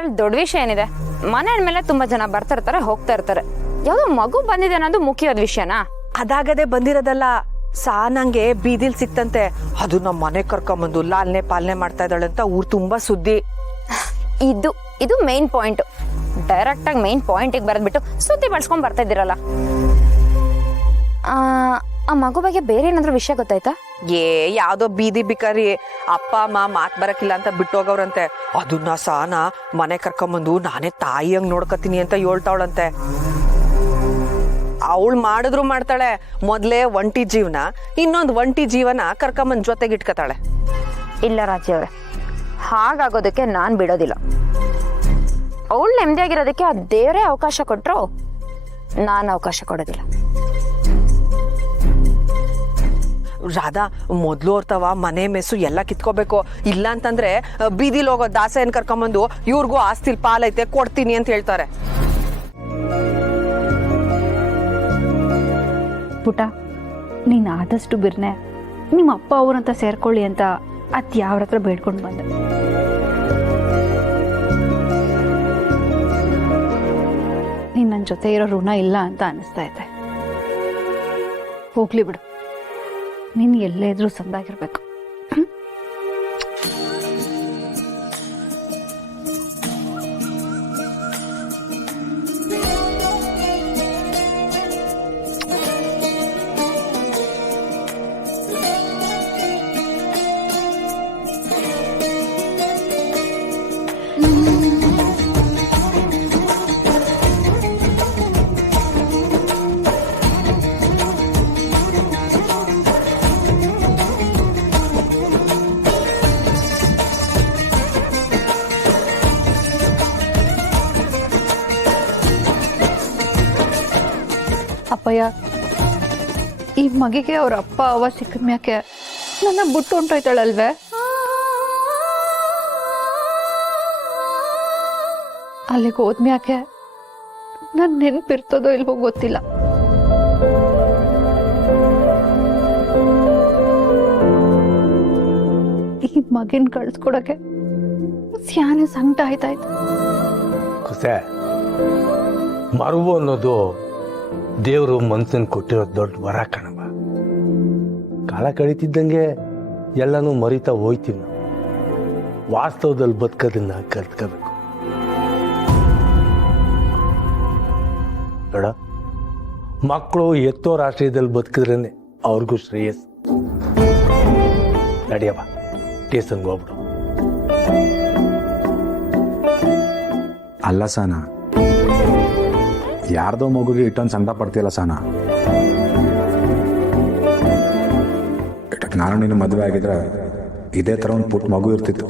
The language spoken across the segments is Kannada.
ಅದ್ರಲ್ಲಿ ದೊಡ್ಡ ವಿಷಯ ಏನಿದೆ? ಮನೆ ಮೇಲೆ ತುಂಬಾ ಜನ ಬರ್ತಾ ಇರ್ತಾರೆ, ಹೋಗ್ತಾ ಇರ್ತಾರೆ. ಯಾವ್ದೋ ಮಗು ಬಂದಿದೆ ಅನ್ನೋದು ಮುಖ್ಯವಾದ ವಿಷಯನಾ? ಅದಾಗದೆ ಬಂದಿರೋದಲ್ಲ, ಸಾನಂಗೆ ಬೀದಿಲ್ ಸಿಕ್ತಂತೆ. ಅದು ನಮ್ಮ ಮನೆ ಕರ್ಕೊಂಬಂದು ಲಾಲ್ನೆ ಪಾಲನೆ ಮಾಡ್ತಾ ಇದ್ದಾಳೆ ಅಂತ ಊರ್ ತುಂಬಾ ಸುದ್ದಿ. ಇದು ಮೇನ್ ಪಾಯಿಂಟ್. ಡೈರೆಕ್ಟ್ ಆಗಿ ಮೇನ್ ಪಾಯಿಂಟಿಗೆ ಬರೆದ್ಬಿಟ್ಟು ಸುದ್ದಿ ಬಳಸ್ಕೊಂಡ್ ಬರ್ತಾ ಇದ್ದೀರಲ್ಲ. ಆ ಮಗು ಬಗ್ಗೆ ಬೇರೆ ಏನಾದ್ರೂ ವಿಷಯ ಗೊತ್ತಾಯ್ತಾ? ಯಾವ್ದೋ ಬೀದಿ ಬಿಕಾರಿ ಅಪ್ಪ ಅಮ್ಮ ಮಾತ್ ಬರಕಿಲ್ಲ ಅಂತ ಬಿಟ್ಟೋಗವ್ರಂತೆ. ಅದನ್ನ ಸಾನ ಮನೆ ಕರ್ಕೊಂಬಂದು ನಾನೇ ತಾಯಿಯಂಗ್ ನೋಡ್ಕತೀನಿ ಅಂತ ಹೇಳ್ತಾವಳಂತೆ. ಅವಳು ಮಾಡಿದ್ರು ಮಾಡ್ತಾಳೆ. ಮೊದ್ಲೇ ಒಂಟಿ ಜೀವನ, ಇನ್ನೊಂದು ಒಂಟಿ ಜೀವನ ಕರ್ಕೊಂಬಂದ್ ಜೊತೆಗೆ ಇಟ್ಕತಾಳೆ. ಇಲ್ಲ ರಾಜಿ ಅವ್ರೆ, ಹಾಗಾಗೋದಕ್ಕೆ ನಾನ್ ಬಿಡೋದಿಲ್ಲ. ಅವಳು ನೆಮ್ಮದಿಯಾಗಿರೋದಕ್ಕೆ ಆ ದೇವರೇ ಅವಕಾಶ ಕೊಟ್ರು, ನಾನು ಅವಕಾಶ ಕೊಡೋದಿಲ್ಲ. ರಾಧಾ, ಮೊದ್ಲು ಅವ್ರತವ ಮನೆ ಮೆಸ್ಸು ಎಲ್ಲ ಕಿತ್ಕೋಬೇಕು. ಇಲ್ಲ ಅಂತಂದ್ರೆ ಬೀದಿಲ್ ಹೋಗೋ ದಾಸೆಯನ್ ಕರ್ಕೊಂಬಂದು ಇವ್ರಿಗೂ ಆಸ್ತಿಲ್ ಪಾಲೈತೆ ಕೊಡ್ತೀನಿ ಅಂತ ಹೇಳ್ತಾರೆ. ಪುಟ, ನೀನು ಆದಷ್ಟು ಬಿರ್ನೆ ನಿಮ್ಮ ಅಪ್ಪ ಅವ್ರಂತ ಸೇರ್ಕೊಳ್ಳಿ ಅಂತ ಯಾವ್ರ ಹತ್ರ ಬೇಡ್ಕೊಂಡು ಬಂದೆ. ನೀನು ನನ್ನ ಜೊತೆ ಇರೋ ಋಣ ಇಲ್ಲ ಅಂತ ಅನಿಸ್ತಾ ಇದೆ. ಹೋಗ್ಲಿ ಬಿಡು, ನೀನು ಎಲ್ಲೇ ಇದ್ರೂ ಸಂದಾಗಿರ್ಬೇಕು. ಅಪ್ಪಯ್ಯ, ಈ ಮಗಿಗೆ ಅವ್ರ ಅಪ್ಪ ಅವ್ವ ಸಿಕ್ಕದ್ಮ್ಯಾಕೆ ನನ್ನ ಬಿಟ್ಟು ಹೊಂಟೋಯ್ತಾಳಲ್ವೇ? ಅಲ್ಲಿಗೆ ಹೋದ್ಮ್ಯಾಕೆ ನನ್ ನೆನ್ಪಿರ್ತದೋ ಇಲ್ವೋ ಗೊತ್ತಿಲ್ಲ. ಈ ಮಗಿನ ಕಳ್ಸ್ಕೊಡಕ್ಕೆ ಸ್ಯಾನೆ ಸಂಕಟ ಆಯ್ತಾಯ್ತು. ಮರುವು ಅನ್ನೋದು ದೇವರು ಮನ್ಸನ್ ಕೊಟ್ಟಿರೋ ದೊಡ್ಡ ವರ ಕಣವ. ಕಾಲ ಕಳೀತಿದ್ದಂಗೆ ಎಲ್ಲನೂ ಮರಿತಾ ಹೋಯ್ತೀವಿ ನಾವು. ವಾಸ್ತವದಲ್ಲಿ ಬದುಕೋದನ್ನ ಕಲ್ತ್ಕೋಬೇಕು. ಬೇಡ, ಮಕ್ಕಳು ಎತ್ತೋ ರಾಷ್ಟ್ರೀಯದಲ್ಲಿ ಬದುಕಿದ್ರೇನೆ ಅವ್ರಿಗೂ ಶ್ರೇಯಸ್. ನಡಿಯಪ್ಪ, ಸ್ಟೇಷನ್ಗೆ ಹೋಗ್ಬಿಡು. ಅಲ್ಲ ಸಾನ, ಯಾರ್ದೋ ಮಗುಗೆ ಇಟ್ಟೊಂದು ಸಂಕಟ ಪಡ್ತೀಯಲ್ಲ ಸಾನ. ನಾನು ನಿನ್ನ ಮದುವೆ ಆಗಿದ್ರೆ ಇದೇ ಥರ ಒಂದು ಪುಟ್ಟ ಮಗು ಇರ್ತಿತ್ತು.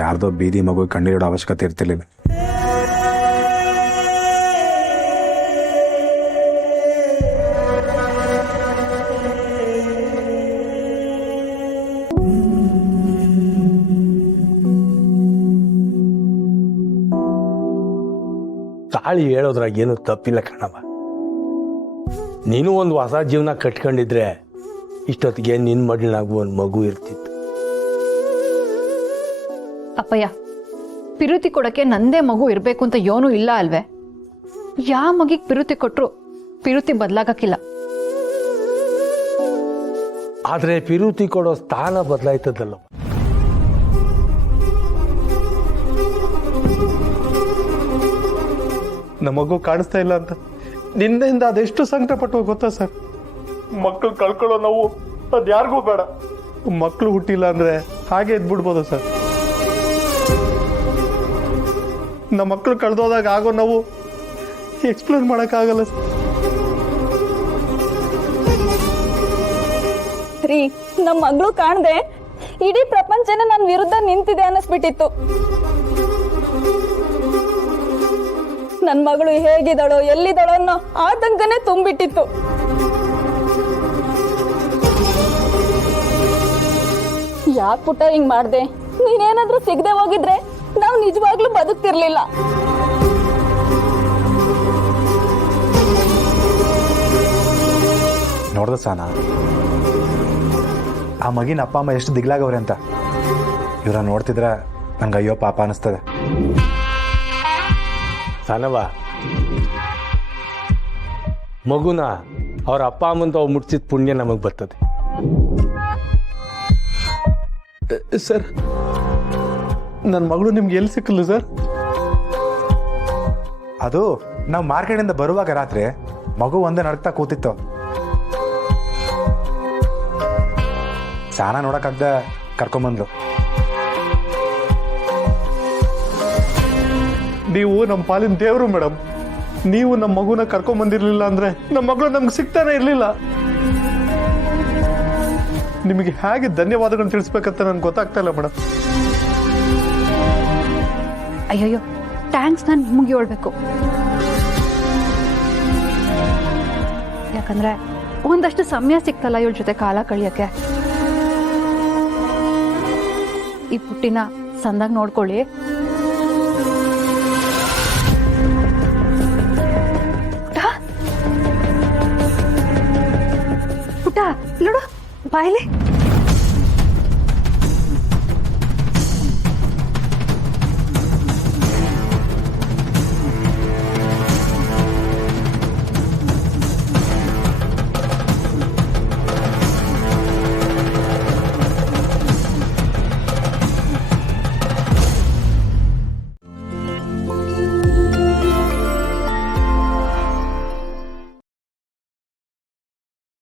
ಯಾರ್ದೋ ಬೀದಿ ಮಗು ಕಂಡಿಡೋ ಅವಶ್ಯಕತೆ ಇರ್ತಿರ್ಲಿಲ್ಲ. ತಾಳಿ ಹೇಳೋದ್ರಾಗ ಏನು ತಪ್ಪಿಲ್ಲ ಕಣವ. ನೀನು ಒಂದು ಹೊಸ ಜೀವನ ಕಟ್ಕೊಂಡಿದ್ರೆ ಇಷ್ಟೊತ್ತಿಗೆ ನಿನ್ ಮಡ್ಲಿನಾಗೂ ಒಂದು ಮಗು ಇರ್ತಿತ್ತು. ಅಪ್ಪಯ್ಯ, ಪಿರುತಿ ಕೊಡಕ್ಕೆ ನಂದೇ ಮಗು ಇರ್ಬೇಕು ಅಂತ ಏನೂ ಇಲ್ಲ ಅಲ್ವೇ? ಯಾವ ಮಗಿಗೆ ಪಿರುತಿ ಕೊಟ್ರು ಪಿರುತಿ ಬದಲಾಗಕ್ಕಿಲ್ಲ. ಆದ್ರೆ ಪಿರುತಿ ಕೊಡೋ ಸ್ಥಾನ ಬದಲಾಯ್ತದಲ್ಲ. ನಮ್ಮ ಮಗು ಕಾಣಿಸ್ತಾ ಇಲ್ಲ ಅಂತ ನಿನ್ನೆಯಿಂದ ಅದೆಷ್ಟು ಸಂಕಟ ಪಟ್ಟು ಗೊತ್ತಾ ಸರ್? ಮಕ್ಕಳು ಕಳ್ಕೊಳ್ಳೋ ನೋವು ಅದು ಯಾರಿಗೂ ಬೇಡ. ಮಕ್ಕಳು ಹುಟ್ಟಿಲ್ಲ ಅಂದ್ರೆ ಹಾಗೆ ಎದ್ಬಿಡ್ಬೋದು ಸರ್. ನಮ್ಮ ಮಕ್ಕಳು ಕಳೆದೋದಾಗ ಆಗೋ ನೋವು ಎಕ್ಸ್ಪ್ಲೇನ್ ಮಾಡೋಕ್ಕಾಗಲ್ಲ ಸರ್. ರೀ, ನಮ್ಮ ಮಗಳು ಕಾಣದೆ ಇಡೀ ಪ್ರಪಂಚನೇ ನನ್ನ ವಿರುದ್ಧ ನಿಂತಿದೆ ಅನ್ನಿಸ್ಬಿಟ್ಟಿತ್ತು. ನನ್ನ ಮಗಳು ಹೇಗಿದ್ದಾಳೋ ಎಲ್ಲಿದ್ದಾಳೋ ಅನ್ನೋ ಆತಂಕನೇ ತುಂಬಿಟ್ಟಿತ್ತು. ಯಾಕೆ ಪುಟ್ಟ ಹಿಂಗ್ ಮಾಡ್ದೆ? ನೀನೇನಾದ್ರೂ ಸಿಗದೆ ಹೋಗಿದ್ರೆ ನಾವು ನಿಜವಾಗ್ಲೂ ಬದುಕ್ತಿರ್ಲಿಲ್ಲ. ನೋಡ್ದ ಸಾನ. ಆ ಮಗಿನ ಅಪ್ಪ ಅಮ್ಮ ಎಷ್ಟು ದಿಗ್ಲಾಗವ್ರೆ ಅಂತ ಇವರ ನೋಡ್ತಿದ್ರೆ ನಂಗೆ ಅಯ್ಯೋ ಪಾಪ ಅನಿಸ್ತದೆ. ಸಾನವ, ಮಗುನ ಅವ್ರ ಅಪ್ಪ ಅಮ್ಮಂತ ಅವ್ ಮುಟ್ಸಿದ ಪುಣ್ಯ ನಮಗೆ ಬರ್ತದೆ. ಸರ್, ನನ್ನ ಮಗಳು ನಿಮ್ಗೆ ಎಲ್ಲಿ ಸಿಕ್ಕಲ್ಲ ಸರ್? ಅದು ನಾವು ಮಾರ್ಕೆಟಿಂದ ಬರುವಾಗ ರಾತ್ರಿ ಮಗು ಒಂದೇ ನಡ್ತಾ ಕೂತಿತ್ತು. ಸಾನ ನೋಡಕ್ಕಾಗ್ದ ಕರ್ಕೊಂಬಂದ್ಲು. ನೀವು ನಮ್ಮ ಪಾಲಿನ ದೇವರು ಮೇಡಮ್. ನೀವು ನಮ್ಮ ಮಗುನ ಕರ್ಕೊಂಬಂದಿರ್ಲಿಲ್ಲ ಅಂದ್ರೆ ನಮ್ಮ ಮಗಳು ನಮ್ಗೆ ಸಿಗ್ತಾನೆ ಇರಲಿಲ್ಲ. ನಿಮಗೆ ಹೇಗೆ ಧನ್ಯವಾದಗಳನ್ನ ತಿಳಿಸ್ಬೇಕಂತ ನನ್ಗೆ ಗೊತ್ತಾಗ್ತಾ ಇಲ್ಲ ಮೇಡಮ್. ಅಯ್ಯಯ್ಯೋ, ಥ್ಯಾಂಕ್ಸ್ ನಾನು ನಿಮಗೆ ಹೇಳ್ಬೇಕು. ಯಾಕಂದ್ರೆ ಒಂದಷ್ಟು ಸಮಯ ಸಿಕ್ತಲ್ಲ ಇವಳ ಜೊತೆ ಕಾಲ ಕಳಿಯಕ್ಕೆ. ಈ ಪುಟ್ಟಿನ ಸಂದಾಗ ನೋಡ್ಕೊಳ್ಳಿ. ಪುಟ್ಟ ನೋಡು ಬಾಯ್ಲಿ.